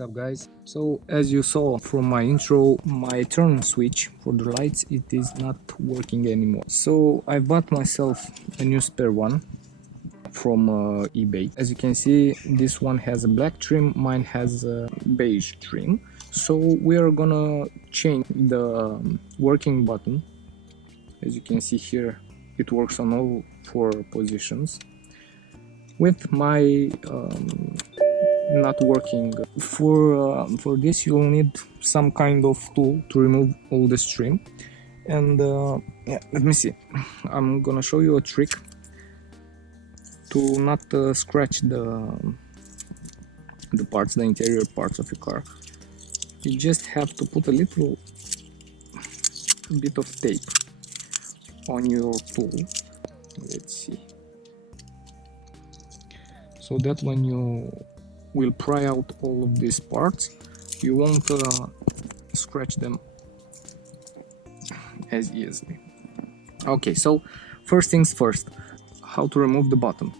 What's up, guys? So as you saw from my intro, my turn switch for the lights, it is not working anymore. So I bought myself a new spare one from eBay. As you can see, this one has a black trim, mine has a beige trim. So we are gonna change the working button. As you can see here, it works on all 4 positions. With my not working, for this you'll need some kind of tool to remove all the trim. And yeah, let me see, I'm gonna show you a trick to not scratch the parts, the interior parts of your car. You just have to put a little bit of tape on your tool. Let's see, so that when you will pry out all of these parts, you won't scratch them as easily. Okay, so first things first, how to remove the button.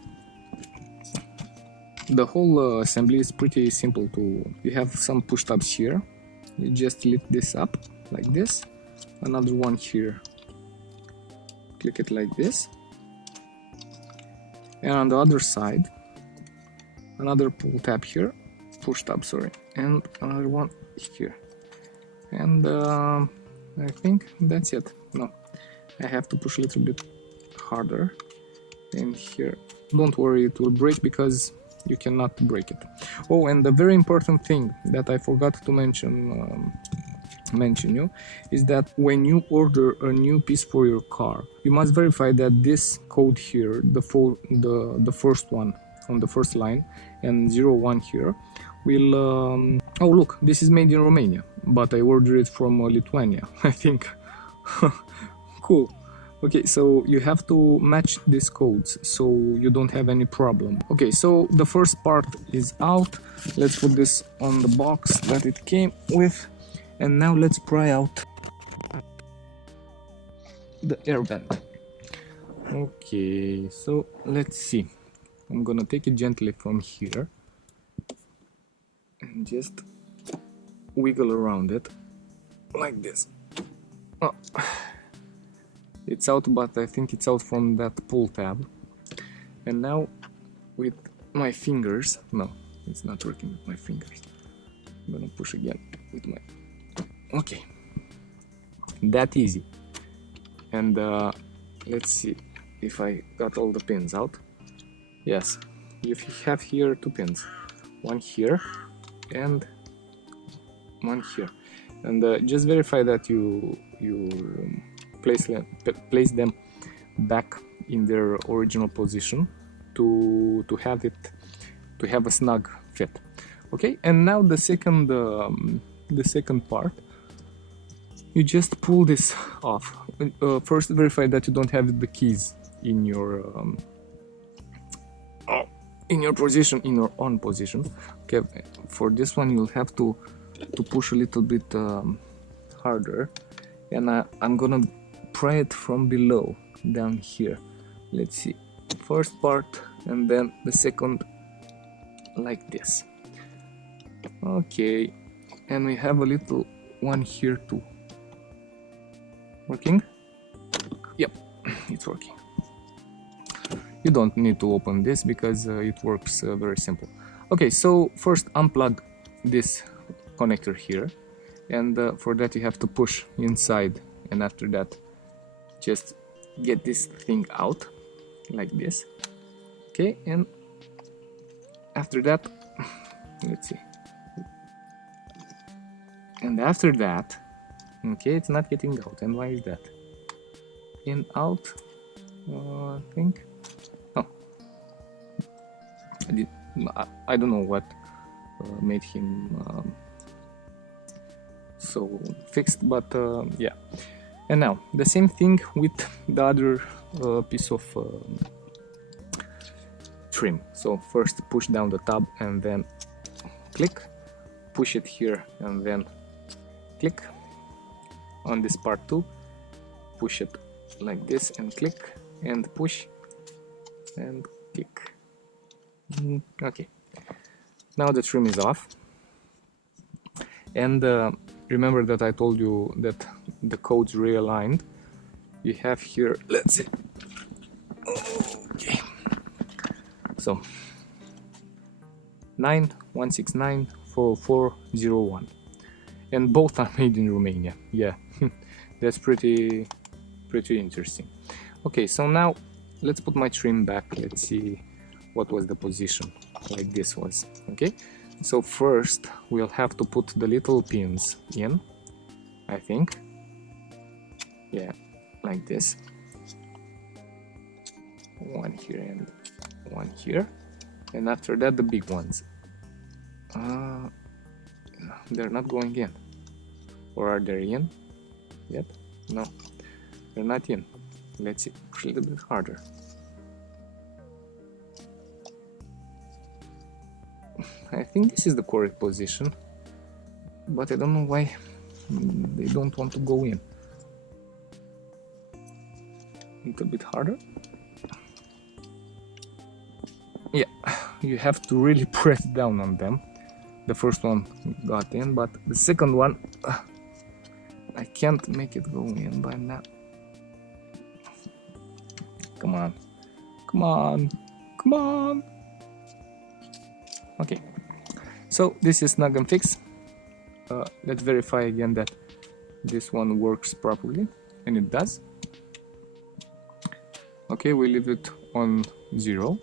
The whole assembly is pretty simple. You have some push tabs here, you just lift this up like this, another one here, click it like this, and on the other side another pull tab here, push tab, sorry, and another one here. And I think that's it. No, I have to push a little bit harder. And here, don't worry, it will break because you cannot break it. Oh, and the very important thing that I forgot to mention you is that when you order a new piece for your car, you must verify that this code here, the first one on the first line and 01 here will oh look, this is made in Romania, but I ordered it from Lithuania, I think. Cool. Okay, so you have to match these codes so you don't have any problem. Okay, so the first part is out. Let's put this on the box that it came with, and now let's pry out the air vent. Okay, so let's see. I'm gonna take it gently from here and just wiggle around it like this. Oh, it's out, but I think it's out from that pull tab. And now with my fingers, no, it's not working with my fingers. I'm gonna push again with my, okay, that easy. And let's see if I got all the pins out. Yes, you have here 2 pins, one here and one here, and just verify that you place them back in their original position to have a snug fit. Okay, and now the second part, you just pull this off. First verify that you don't have the keys in your position, in your on position. Okay, for this one you'll have to push a little bit harder, and I'm gonna pry it from below down here. Let's see, first part and then the second like this. Okay, and we have a little one here too. Working? Yep, it's working. You don't need to open this because it works very simple. Okay, so first unplug this connector here, and for that you have to push inside, and after that just get this thing out like this. Okay, and after that, let's see, and after that, okay, it's not getting out. And why is that? In, out, I think. Oh, I don't know what made him so fixed, but yeah. And now the same thing with the other piece of trim. So first push down the tab and then click, push it here and then click on this part too, push it like this and click and push and click. Okay, now the trim is off. And remember that I told you that the code's realigned. You have here, let's see. Okay. So 9169-404-01, and both are made in Romania. Yeah, that's pretty interesting. Okay, so now let's put my trim back. Let's see what was the position, like this was. Okay, so first we'll have to put the little pins in, I think. Yeah, like this. One here and one here, and after that the big ones. They're not going in, or are they in yet? No, they're not in. Let's see, push a little bit harder. I think this is the correct position, but I don't know why they don't want to go in. A little bit harder. Yeah, you have to really press down on them. The first one got in, but the second one, I can't make it go in by now. Come on, come on, come on. Okay, so this is snug and fix. Let's verify again that this one works properly, and it does. Okay, we leave it on 0.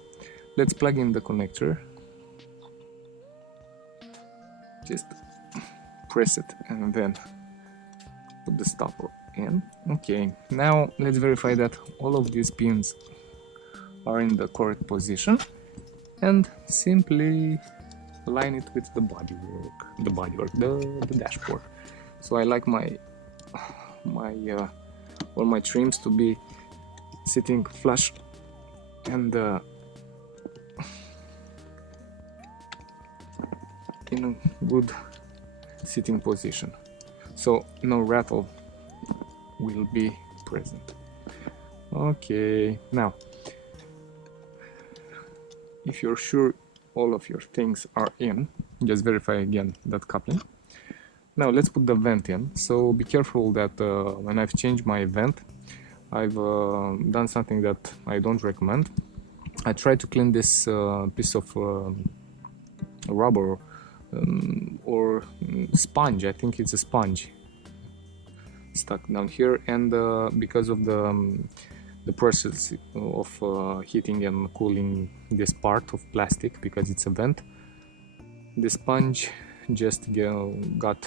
Let's plug in the connector. Just press it and then put the stopper in. Okay, now let's verify that all of these pins are in the correct position, and simply align it with the bodywork, the dashboard. So I like all my trims to be sitting flush and in a good sitting position, so no rattle will be present. Okay, now if you're sure all of your things are in, just verify again that coupling. Now let's put the vent in. So be careful that when I've changed my vent, I've done something that I don't recommend. I tried to clean this piece of rubber or sponge. I think it's a sponge stuck down here, and because of the process of heating and cooling this part of plastic, because it's a vent, the sponge just got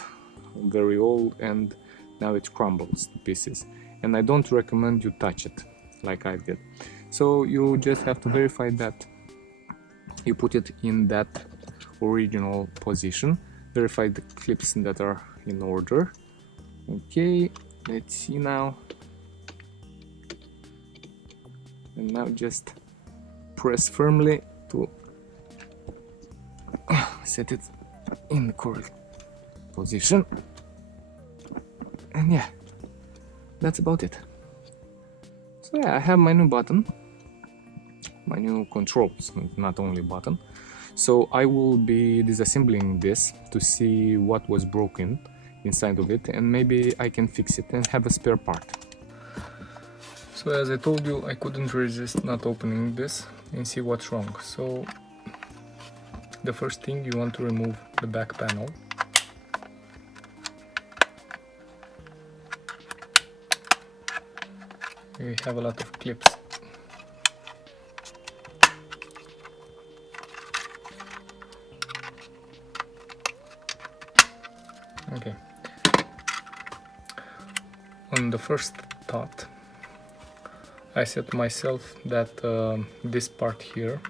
very old and now it crumbles to pieces, and I don't recommend you touch it like I did. So you just have to verify that you put it in that original position, verify the clips that are in order. Okay, let's see now, and now just press firmly to set it in the correct position, and yeah, that's about it. So yeah, I have my new button, my new controls, not only button. So I will be disassembling this to see what was broken inside of it, and maybe I can fix it and have a spare part. So as I told you, I couldn't resist not opening this and see what's wrong. So the first thing, you want to remove the back panel. We have a lot of clips. Okay. On the first thought, I said to myself that this part here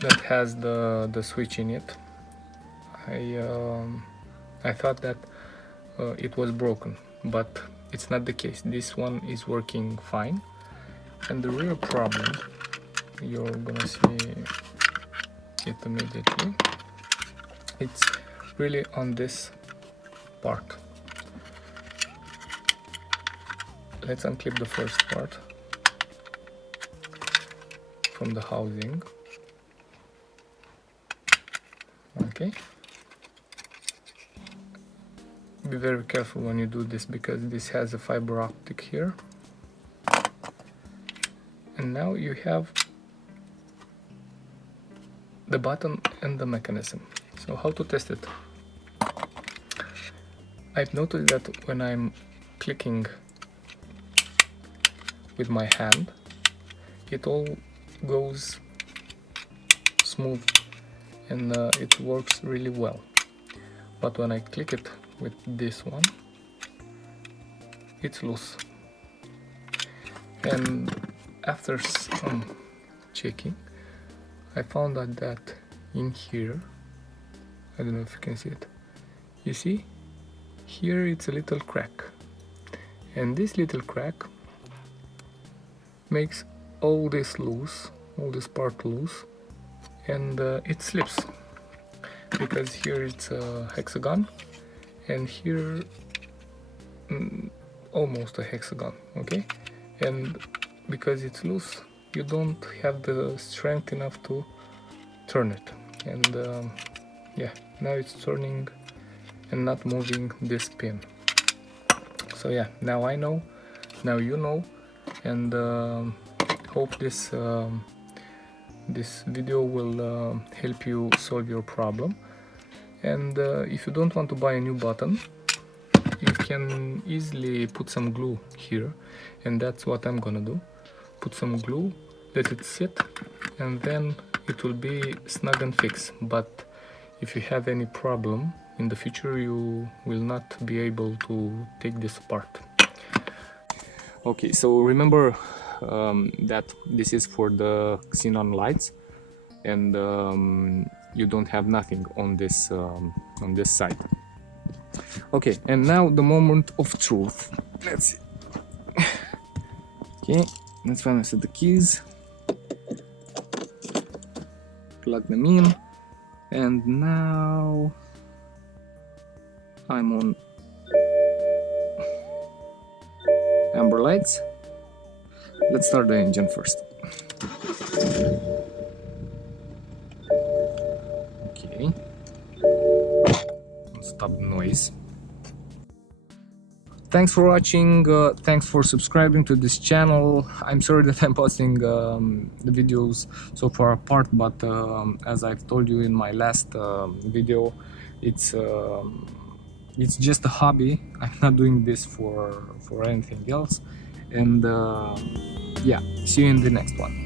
that has the switch in it, I thought that it was broken, but it's not the case. This one is working fine, and the real problem, you're gonna see it immediately, it's really on this part. Let's unclip the first part from the housing. Okay, be very careful when you do this, because this has a fiber optic here. And now you have the button and the mechanism. So how to test it? I've noticed that when I'm clicking with my hand, it all goes smooth and it works really well. But when I click it with this one, it's loose. And after some checking, I found out that in here, I don't know if you can see it, you see, here it's a little crack. And this little crack makes all this loose, all this part loose, and it slips. Because here it's a hexagon, and here almost a hexagon, okay? And because it's loose, you don't have the strength enough to turn it. And yeah, now it's turning and not moving this pin. So yeah, now I know, now you know, and hope this this video will help you solve your problem. And if you don't want to buy a new button, you can easily put some glue here, and that's what I'm gonna do. Put some glue, let it sit, and then it will be snug and fixed. But if you have any problem in the future, you will not be able to take this apart. Okay, so remember that this is for the xenon lights, and you don't have nothing on this side. Okay, and now the moment of truth. Let's see. Okay, let's find us the keys, plug them in, and now I'm on amber lights. Let's start the engine first. Okay, stop the noise. Thanks for watching, thanks for subscribing to this channel. I'm sorry that I'm posting the videos so far apart, but as I've told you in my last video, it's just a hobby. I'm not doing this for anything else. And yeah, see you in the next one.